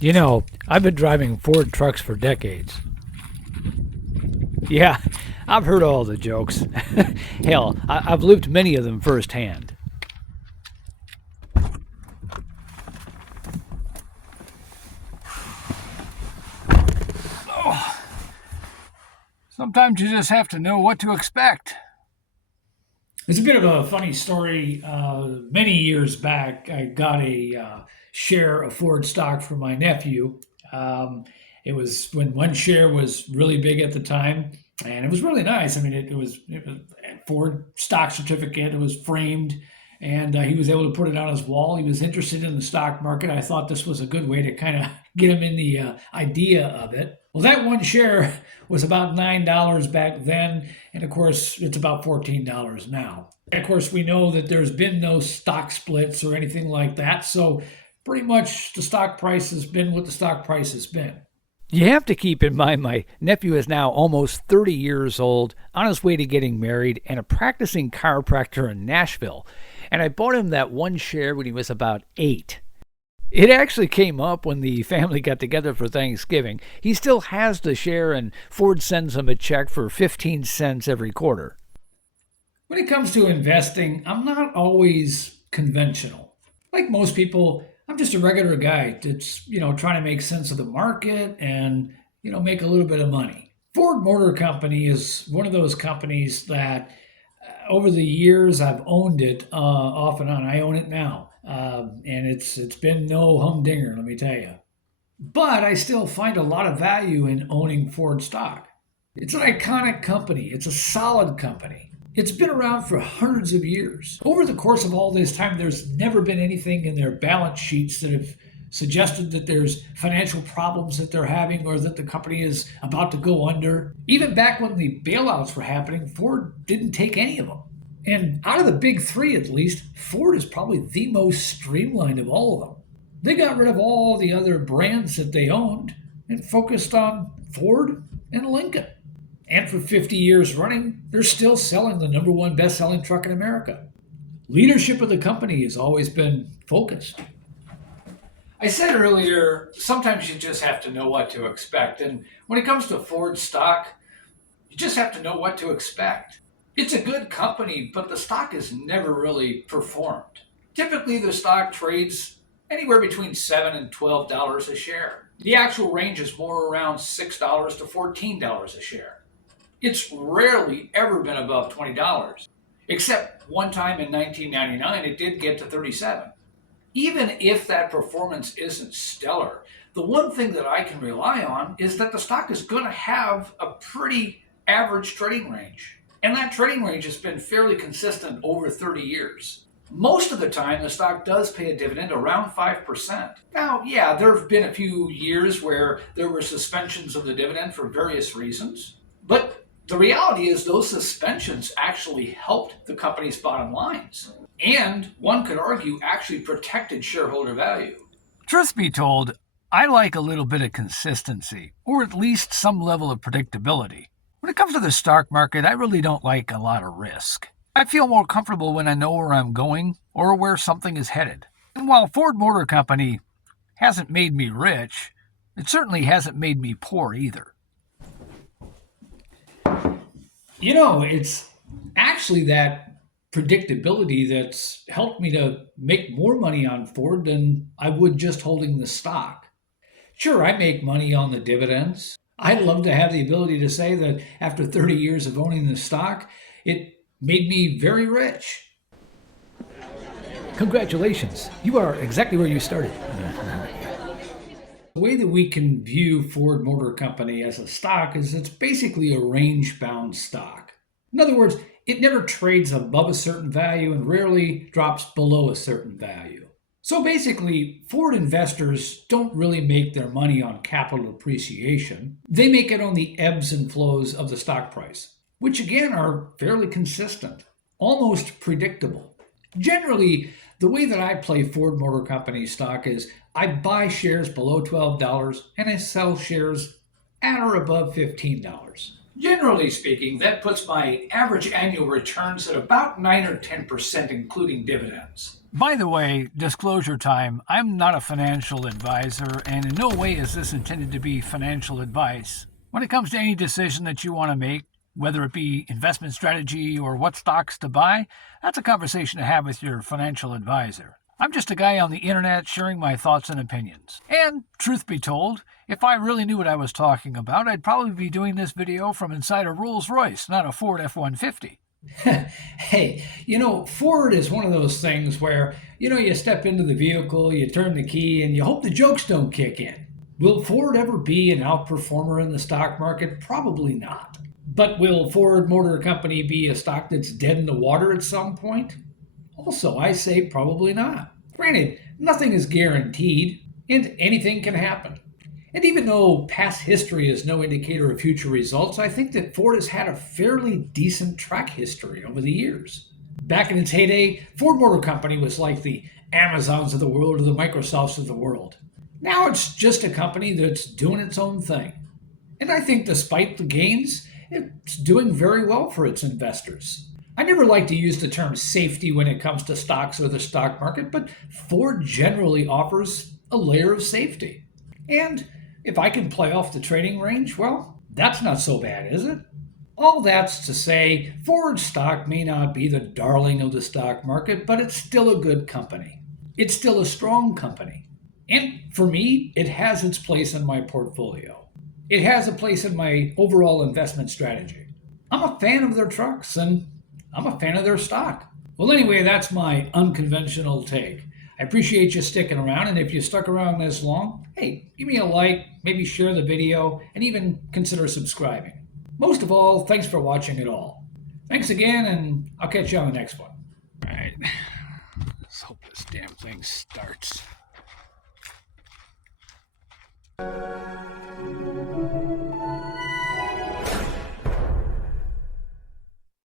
You know, I've been driving Ford trucks for decades. Yeah, I've heard all the jokes. Hell, I've lived many of them firsthand. Sometimes you just have to know what to expect. It's a bit of a funny story. Many years back, I got a share of Ford stock for my nephew. Um, it was when one share was really big at the time, and it was really nice. I mean, it was a Ford stock certificate. It was framed, and he was able to put it on his wall. He was interested in the stock market. I thought this was a good way to kind of get him in the idea of it. Well, that one share was about $9 back then, and of course, it's about $14 now. Of course, we know that there's been no stock splits or anything like that, so pretty much the stock price has been what the stock price has been. You have to keep in mind my nephew is now almost 30 years old, on his way to getting married, and a practicing chiropractor in Nashville. And I bought him that one share when he was about 8. It actually came up when the family got together for Thanksgiving. He still has the share, and Ford sends him a check for 15 cents every quarter. When it comes to investing, I'm not always conventional. Like most people, I'm just a regular guy that's, trying to make sense of the market and, make a little bit of money. Ford Motor Company is one of those companies that over the years I've owned it off and on. I own it now. And it's been no humdinger, let me tell you. But I still find a lot of value in owning Ford stock. It's an iconic company. It's a solid company. It's been around for hundreds of years. Over the course of all this time, there's never been anything in their balance sheets that have suggested that there's financial problems that they're having or that the company is about to go under. Even back when the bailouts were happening, Ford didn't take any of them. And out of the big three, at least, Ford is probably the most streamlined of all of them. They got rid of all the other brands that they owned and focused on Ford and Lincoln. And for 50 years running, they're still selling the number one best-selling truck in America. Leadership of the company has always been focused. I said earlier, sometimes you just have to know what to expect. And when it comes to Ford stock, you just have to know what to expect. It's a good company, but the stock has never really performed. Typically, the stock trades anywhere between $7 and $12 a share. The actual range is more around $6 to $14 a share. It's rarely ever been above $20, except one time in 1999 it did get to 37. Even if that performance isn't stellar, the one thing that I can rely on is that the stock is going to have a pretty average trading range. And that trading range has been fairly consistent over 30 years. Most of the time, the stock does pay a dividend around 5%. Now, yeah, there have been a few years where there were suspensions of the dividend for various reasons, but the reality is those suspensions actually helped the company's bottom lines, and one could argue actually protected shareholder value. Truth be told, I like a little bit of consistency, or at least some level of predictability. When it comes to the stock market, I really don't like a lot of risk. I feel more comfortable when I know where I'm going or where something is headed. And while Ford Motor Company hasn't made me rich, it certainly hasn't made me poor either. It's actually that predictability that's helped me to make more money on Ford than I would just holding the stock. Sure, I make money on the dividends. I'd love to have the ability to say that after 30 years of owning the stock, it made me very rich. Congratulations. You are exactly where you started. The way that we can view Ford Motor Company as a stock is it's basically a range-bound stock. In other words, it never trades above a certain value and rarely drops below a certain value. So basically, Ford investors don't really make their money on capital appreciation. They make it on the ebbs and flows of the stock price, which again are fairly consistent, almost predictable. Generally, the way that I play Ford Motor Company stock is I buy shares below $12 and I sell shares at or above $15. Generally speaking, that puts my average annual returns at about 9 or 10%, including dividends. By the way, disclosure time, I'm not a financial advisor, and in no way is this intended to be financial advice. When it comes to any decision that you want to make, whether it be investment strategy or what stocks to buy, that's a conversation to have with your financial advisor. I'm just a guy on the internet sharing my thoughts and opinions. And, truth be told, if I really knew what I was talking about, I'd probably be doing this video from inside a Rolls-Royce, not a Ford F-150. Hey, Ford is one of those things where, you step into the vehicle, you turn the key, and you hope the jokes don't kick in. Will Ford ever be an outperformer in the stock market? Probably not. But will Ford Motor Company be a stock that's dead in the water at some point? Also, I say probably not. Granted, nothing is guaranteed, and anything can happen. And even though past history is no indicator of future results, I think that Ford has had a fairly decent track history over the years. Back in its heyday, Ford Motor Company was like the Amazons of the world or the Microsofts of the world. Now it's just a company that's doing its own thing. And I think despite the gains, it's doing very well for its investors. I never like to use the term safety when it comes to stocks or the stock market, but Ford generally offers a layer of safety. And if I can play off the trading range, well, that's not so bad, is it? All that's to say, Ford stock may not be the darling of the stock market, but it's still a good company. It's still a strong company. And for me, it has its place in my portfolio. It has a place in my overall investment strategy. I'm a fan of their trucks, and I'm a fan of their stock. Well, anyway, that's my unconventional take. I appreciate you sticking around, and if you stuck around this long, hey, give me a like, maybe share the video, and even consider subscribing. Most of all, thanks for watching it all. Thanks again, and I'll catch you on the next one. All right, let's hope this damn thing starts.